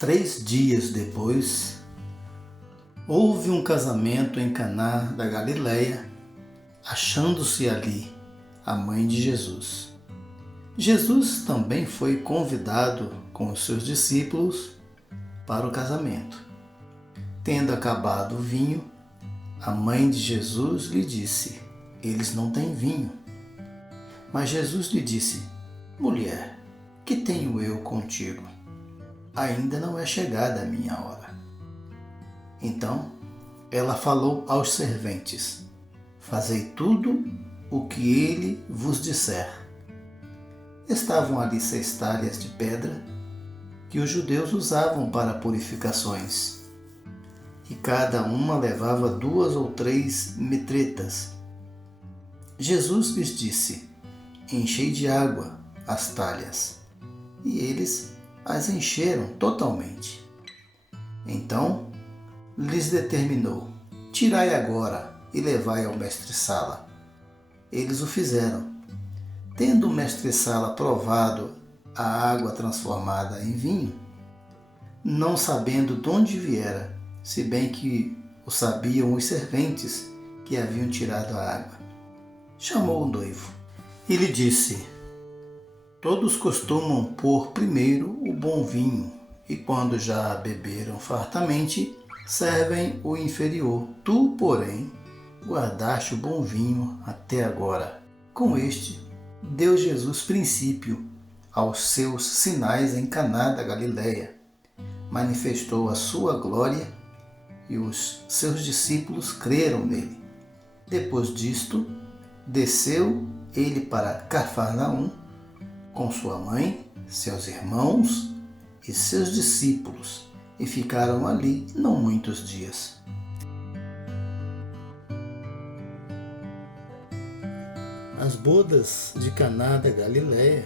3 dias depois, houve um casamento em Caná da Galileia, achando-se ali a mãe de Jesus. Jesus também foi convidado com os seus discípulos para o casamento. Tendo acabado o vinho, a mãe de Jesus lhe disse: "Eles não têm vinho." Mas Jesus lhe disse: "Mulher, que tenho eu contigo? Ainda não é chegada a minha hora." Então ela falou aos serventes: "Fazei tudo o que ele vos disser." Estavam ali 6 talhas de pedra que os judeus usavam para purificações, e cada uma levava 2 ou 3 metretas. Jesus lhes disse: "Enchei de água as talhas." E eles as encheram totalmente. Então lhes determinou: "Tirai agora e levai ao mestre-sala." Eles o fizeram. Tendo o mestre-sala provado a água transformada em vinho, não sabendo de onde viera, se bem que o sabiam os serventes que haviam tirado a água, chamou o noivo e lhe disse: "Todos costumam pôr primeiro o bom vinho, e quando já beberam fartamente, servem o inferior. Tu, porém, guardaste o bom vinho até agora." Com este, deu Jesus princípio aos seus sinais em Caná da Galileia. Manifestou a sua glória e os seus discípulos creram nele. Depois disto, desceu ele para Cafarnaum com sua mãe, seus irmãos e seus discípulos, e ficaram ali não muitos dias. As bodas de Caná da Galileia,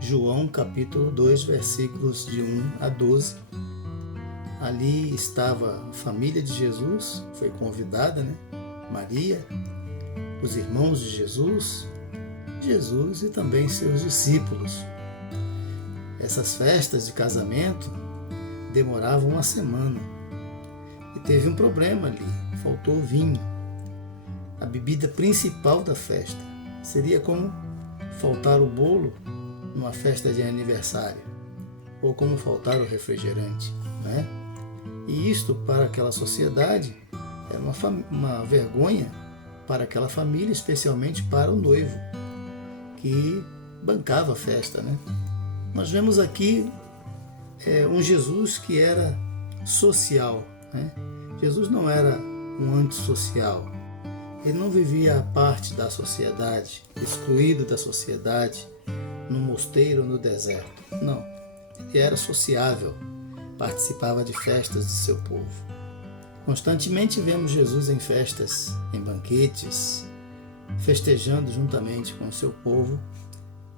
João capítulo 2, versículos de 1 a 12. Ali estava a família de Jesus, foi convidada, Maria, os irmãos de Jesus e também seus discípulos. Essas festas de casamento demoravam uma semana e teve um problema ali, faltou vinho. A bebida principal da festa seria como faltar o bolo numa festa de aniversário, ou como faltar o refrigerante, E isto, para aquela sociedade, era uma vergonha para aquela família, especialmente para o noivo, que bancava a festa, Nós vemos aqui um Jesus que era social, Jesus não era um antissocial. Ele não vivia à parte da sociedade, excluído da sociedade, no mosteiro ou no deserto. Não, ele era sociável, participava de festas de seu povo. Constantemente vemos Jesus em festas, em banquetes, festejando juntamente com o seu povo,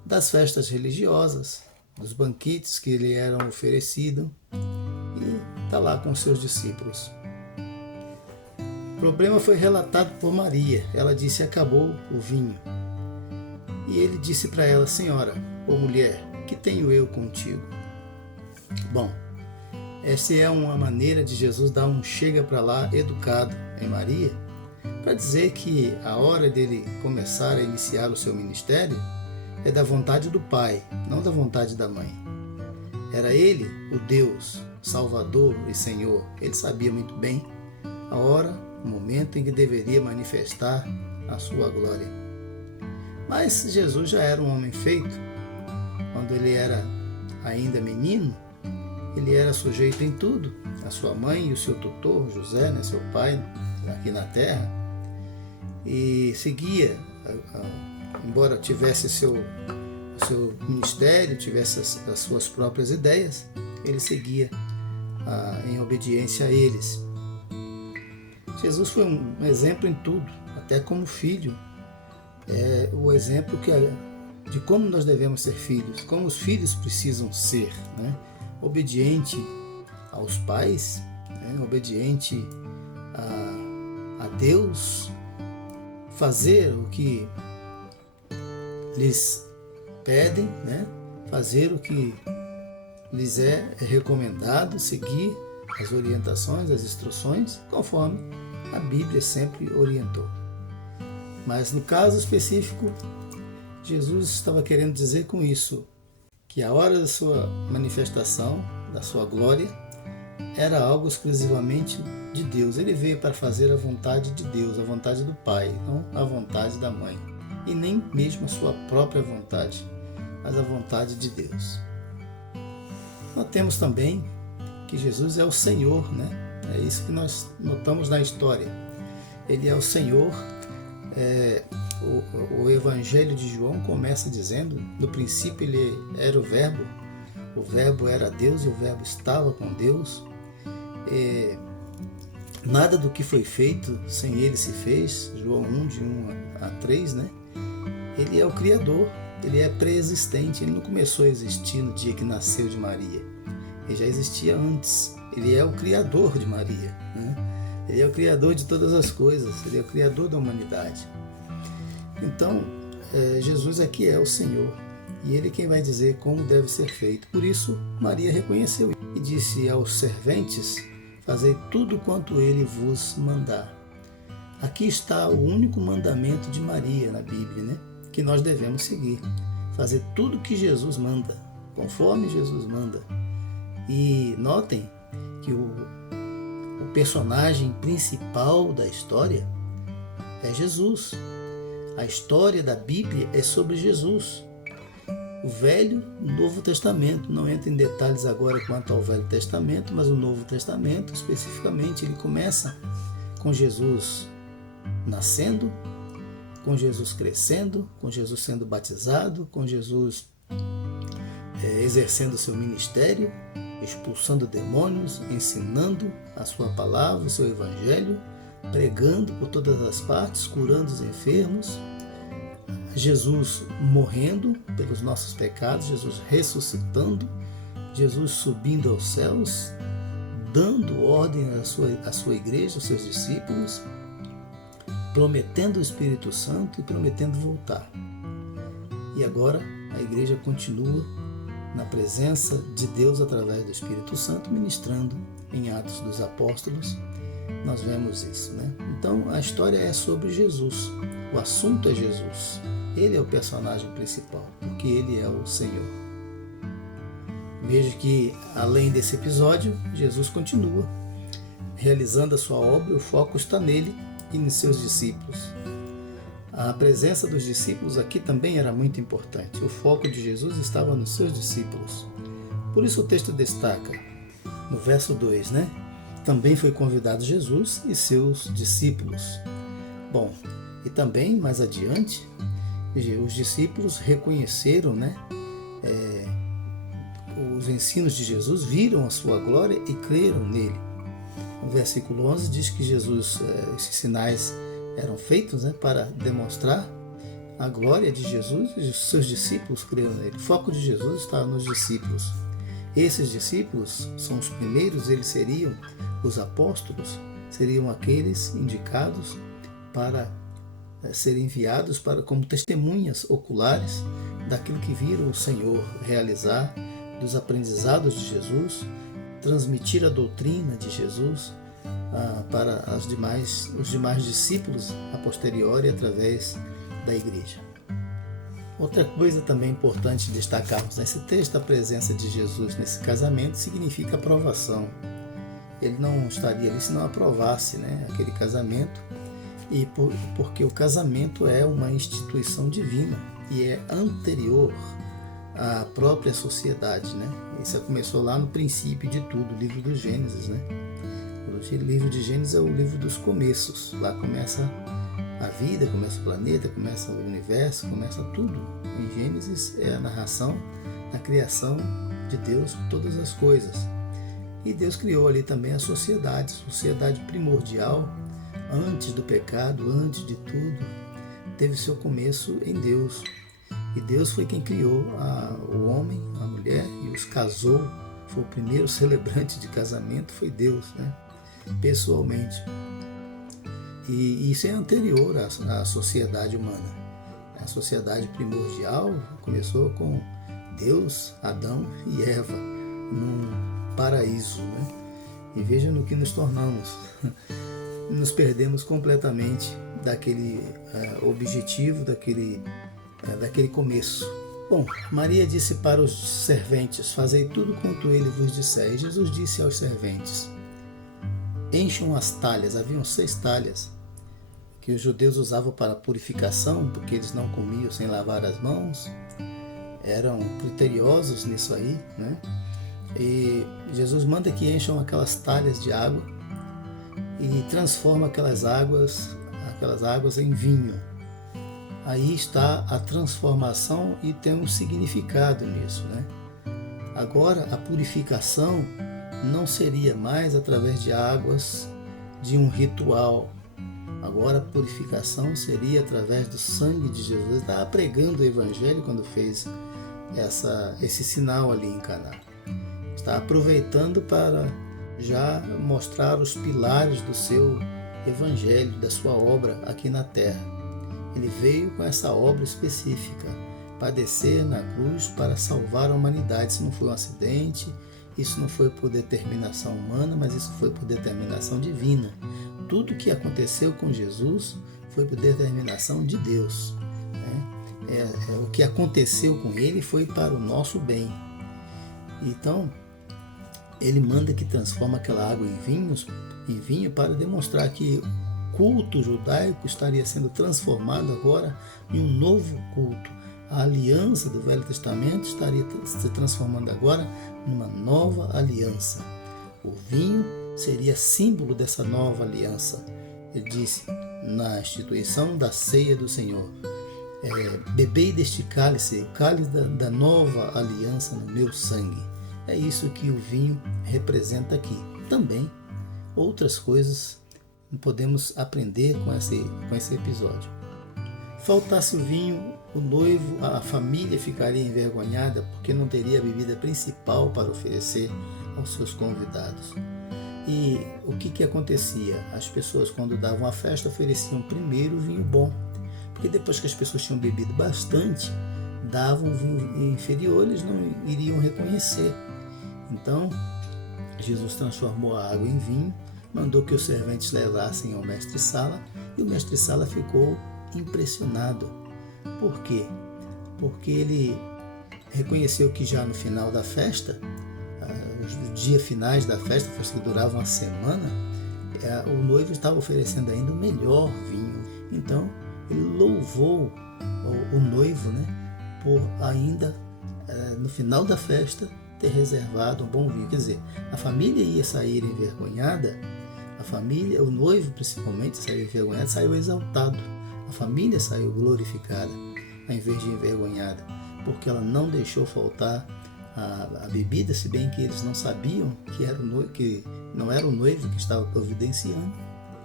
das festas religiosas, dos banquetes que lhe eram oferecidos, e está lá com seus discípulos. O problema foi relatado por Maria. Ela disse: "Acabou o vinho." E ele disse para ela: "Senhora, ou mulher, que tenho eu contigo?" Bom, essa é uma maneira de Jesus dar um chega para lá educado em Maria, para dizer que a hora dele começar a iniciar o seu ministério é da vontade do Pai, não da vontade da mãe. Era ele, o Deus, Salvador e Senhor. Ele sabia muito bem a hora, o momento em que deveria manifestar a sua glória. Mas Jesus já era um homem feito. Quando ele era ainda menino, ele era sujeito em tudo. A sua mãe e o seu tutor, José, seu pai, aqui na terra, e seguia, embora tivesse seu ministério, tivesse as suas próprias ideias, ele seguia em obediência a eles. Jesus foi um exemplo em tudo, até como filho. É o exemplo de como nós devemos ser filhos, como os filhos precisam ser, obediente aos pais, obediente a Deus, fazer o que lhes pedem, fazer o que lhes é recomendado seguir as orientações, as instruções, conforme a Bíblia sempre orientou. Mas no caso específico, Jesus estava querendo dizer com isso que a hora da sua manifestação, da sua glória, era algo exclusivamente de Deus. Ele veio para fazer a vontade de Deus, a vontade do Pai, não a vontade da mãe. E nem mesmo a sua própria vontade, mas a vontade de Deus. Nós temos também que Jesus é o Senhor, né? É isso que nós notamos na história. Ele é o Senhor. O Evangelho de João começa dizendo: no princípio ele era o Verbo era Deus e o Verbo estava com Deus. Nada do que foi feito sem ele se fez. João 1, de 1 a 3, né? Ele é o Criador, ele é pré-existente, ele não começou a existir no dia que nasceu de Maria. Ele já existia antes. Ele é o Criador de Maria, né? Ele é o Criador de todas as coisas, ele é o Criador da humanidade. Então, Jesus aqui é o Senhor, e ele é quem vai dizer como deve ser feito. Por isso, Maria reconheceu e disse aos serventes: fazei tudo quanto ele vos mandar. Aqui está o único mandamento de Maria na Bíblia, né? Que nós devemos seguir. Fazer tudo que Jesus manda, conforme Jesus manda. E notem que o personagem principal da história é Jesus. A história da Bíblia é sobre Jesus. O Velho e o Novo Testamento. Não entra em detalhes agora quanto ao Velho Testamento, mas o Novo Testamento, especificamente, ele começa com Jesus nascendo, com Jesus crescendo, com Jesus sendo batizado, com Jesus exercendo seu ministério, expulsando demônios, ensinando a sua palavra, o seu evangelho, pregando por todas as partes, curando os enfermos, Jesus morrendo pelos nossos pecados, Jesus ressuscitando, Jesus subindo aos céus, dando ordem à sua igreja, aos seus discípulos, prometendo o Espírito Santo e prometendo voltar. E agora a igreja continua na presença de Deus através do Espírito Santo, ministrando em Atos dos Apóstolos. Nós vemos isso, né? Então a história é sobre Jesus, o assunto é Jesus. Ele é o personagem principal, porque ele é o Senhor. Veja que, além desse episódio, Jesus continua realizando a sua obra, o foco está nele e nos seus discípulos. A presença dos discípulos aqui também era muito importante. O foco de Jesus estava nos seus discípulos. Por isso o texto destaca, no verso 2, né? Também foi convidado Jesus e seus discípulos. Bom, e também, mais adiante, os discípulos reconheceram, né, os ensinos de Jesus, viram a sua glória e creram nele. O versículo 11 diz que Jesus, esses sinais eram feitos, né, para demonstrar a glória de Jesus, e os seus discípulos creram nele. O foco de Jesus estava nos discípulos. Esses discípulos são os primeiros, eles seriam os apóstolos, seriam aqueles indicados para serem enviados como testemunhas oculares daquilo que viram o Senhor realizar, dos aprendizados de Jesus, transmitir a doutrina de Jesus para os demais discípulos a posteriori através da igreja. Outra coisa também importante destacarmos nesse texto, a presença de Jesus nesse casamento significa aprovação. Ele não estaria ali se não aprovasse, né, aquele casamento, e porque o casamento é uma instituição divina e é anterior à própria sociedade, né? Isso começou lá no princípio de tudo, o livro do Gênesis, né? O livro de Gênesis é o livro dos começos. Lá começa a vida, começa o planeta, começa o universo, começa tudo. Em Gênesis é a narração da criação de Deus de todas as coisas. E Deus criou ali também a sociedade primordial, antes do pecado, antes de tudo, teve seu começo em Deus. E Deus foi quem criou o homem, a mulher, e os casou. Foi o primeiro celebrante de casamento, foi Deus, né? Pessoalmente. E isso é anterior à sociedade humana. A sociedade primordial começou com Deus, Adão e Eva. num paraíso, né? E veja no que nos tornamos. Nos perdemos completamente daquele objetivo, daquele começo. Bom, Maria disse para os serventes: fazei tudo quanto ele vos disser. E Jesus disse aos serventes: encham as talhas. Haviam 6 talhas que os judeus usavam para purificação, porque eles não comiam sem lavar as mãos. Eram criteriosos nisso aí, né? E Jesus manda que encham aquelas talhas de água e transforma aquelas águas em vinho. Aí está a transformação e tem um significado nisso, né? Agora, a purificação não seria mais através de águas de um ritual. Agora, a purificação seria através do sangue de Jesus. Ele estava pregando o Evangelho quando fez esse sinal ali em Caná. Está aproveitando para já mostrar os pilares do seu Evangelho, da sua obra aqui na terra. Ele veio com essa obra específica, padecer na cruz para salvar a humanidade. Isso não foi um acidente, isso não foi por determinação humana, mas isso foi por determinação divina. Tudo que aconteceu com Jesus foi por determinação de Deus, né? O que aconteceu com ele foi para o nosso bem. Então, ele manda que transforma aquela água em vinho para demonstrar que o culto judaico estaria sendo transformado agora em um novo culto. A aliança do Velho Testamento estaria se transformando agora numa nova aliança. O vinho seria símbolo dessa nova aliança. Ele disse na instituição da ceia do Senhor: bebei deste cálice, o cálice da nova aliança no meu sangue. É isso que o vinho representa aqui. Também outras coisas podemos aprender com esse episódio. Faltasse o vinho, o noivo, a família ficaria envergonhada porque não teria a bebida principal para oferecer aos seus convidados. E o que acontecia? As pessoas, quando davam a festa, ofereciam primeiro o vinho bom, porque depois que as pessoas tinham bebido bastante, davam vinho inferior, eles não iriam reconhecer. Então, Jesus transformou a água em vinho, mandou que os serventes levassem ao mestre-sala, e o mestre-sala ficou impressionado. Por quê? Porque ele reconheceu que já no final da festa, os dias finais da festa que durava uma semana, o noivo estava oferecendo ainda o melhor vinho. Então, ele louvou o noivo, né, por ainda, no final da festa, ter reservado um bom vinho. Quer dizer, a família ia sair envergonhada, o noivo principalmente saiu envergonhado, saiu exaltado. A família saiu glorificada, ao invés de envergonhada, porque ela não deixou faltar a bebida, se bem que eles não sabiam que não era o noivo que estava providenciando,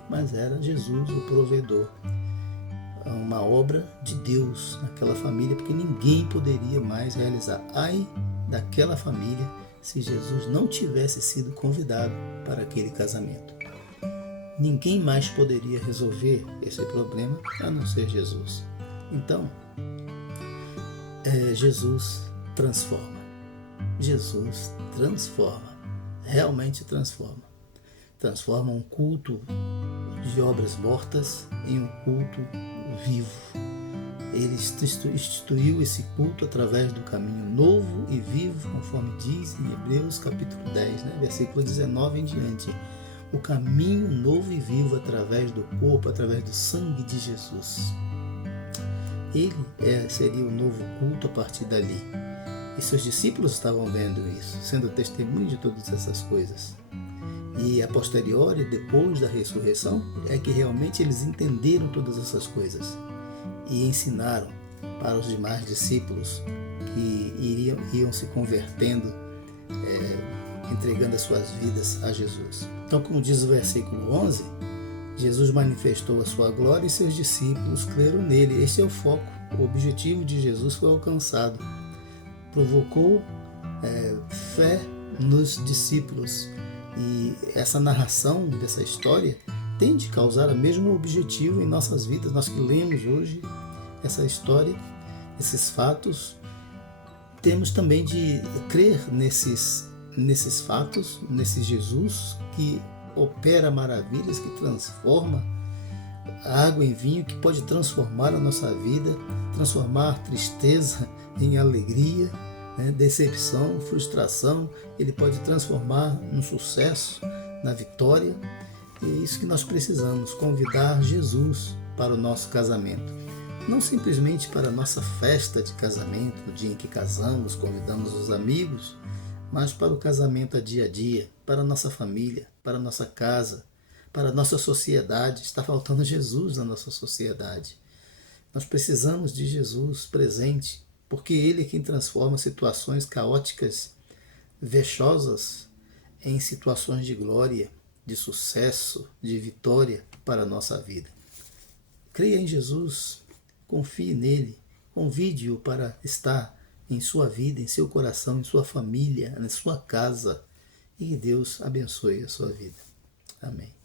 mas era Jesus, o provedor. Uma obra de Deus naquela família, porque ninguém poderia mais realizar. Ai daquela família se Jesus não tivesse sido convidado para aquele casamento. Ninguém mais poderia resolver esse problema a não ser Jesus. Então, Jesus transforma. Jesus transforma, realmente transforma. Transforma um culto de obras mortas em um culto vivo. Ele instituiu esse culto através do caminho novo e vivo, conforme diz em Hebreus capítulo 10, versículo 19 em diante. O caminho novo e vivo através do corpo, através do sangue de Jesus. Ele seria o novo culto a partir dali. E seus discípulos estavam vendo isso, sendo testemunhos de todas essas coisas. E a posteriori, depois da ressurreição, é que realmente eles entenderam todas essas coisas e ensinaram para os demais discípulos que iam se convertendo, entregando as suas vidas a Jesus. Então, como diz o versículo 11, Jesus manifestou a sua glória e seus discípulos creram nele. Esse é o foco. O objetivo de Jesus foi alcançado. Provocou fé nos discípulos. E essa narração dessa história tem de causar o mesmo objetivo em nossas vidas. Nós que lemos hoje essa história, esses fatos, temos também de crer nesses fatos, nesse Jesus que opera maravilhas, que transforma a água em vinho, que pode transformar a nossa vida, transformar tristeza em alegria, né? Decepção, frustração, Ele pode transformar no sucesso, na vitória. E é isso que nós precisamos, convidar Jesus para o nosso casamento. Não simplesmente para a nossa festa de casamento, no dia em que casamos, convidamos os amigos, mas para o casamento a dia, para a nossa família, para a nossa casa, para a nossa sociedade. Está faltando Jesus na nossa sociedade. Nós precisamos de Jesus presente, porque Ele é quem transforma situações caóticas, vexosas, em situações de glória, de sucesso, de vitória para a nossa vida. Creia em Jesus, confie nele, convide-o para estar em sua vida, em seu coração, em sua família, na sua casa, e que Deus abençoe a sua vida. Amém.